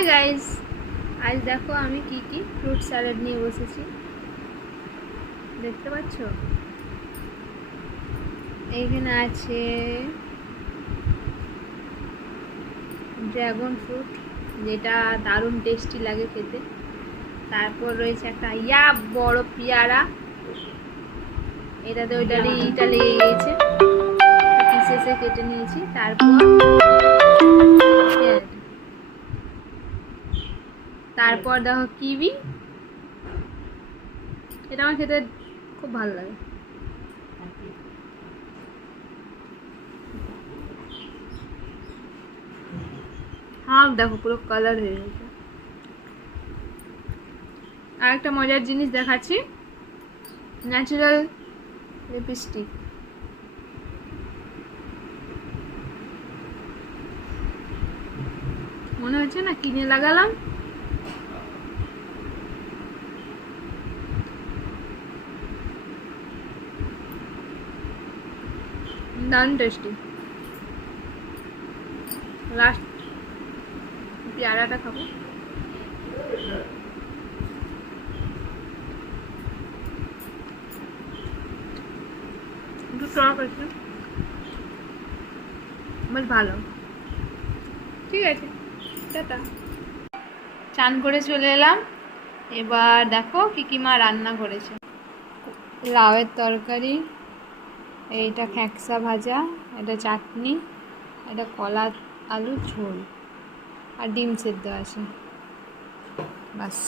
Hi guys, আজ দেখো আমি কি ফ্রুট স্যালাড নিয়ে বসেছি, দেখতে পাচ্ছ? এইখানে আছে ড্রাগন ফ্রুট, যেটা দারুণ টেস্টি লাগে খেতে। তারপর রয়েছে একটা বড় পেয়ারা, এটাতে ওইটারই ইটা লেগে গিয়েছে, পিসেসে কেটে নিয়েছি। তারপর দেখো কিবি, এটা আমার খেতে খুব ভালো লাগে। হ্যাঁ দেখো পুরো কালার হয়ে গেছে। আর একটা মজার জিনিস দেখাচ্ছি, ন্যাচারাল লিপস্টিক। মনে হচ্ছে না কিনে লাগালাম। দারুণ টেস্টি। লাস্ট পেয়ারাটা খাবো। একটু টক আছে, বেশ ভালো। ঠিক আছে, টাটা। চান করে চলে এলাম। এবার দেখো কি মা রান্না করেছে। লাউয়ের তরকারি, এইটা খেঁকসা ভাজা, এটা চাটনি, এটা কলা আলু ঝোল, আর ডিম সেদ্ধ আছে, বাস।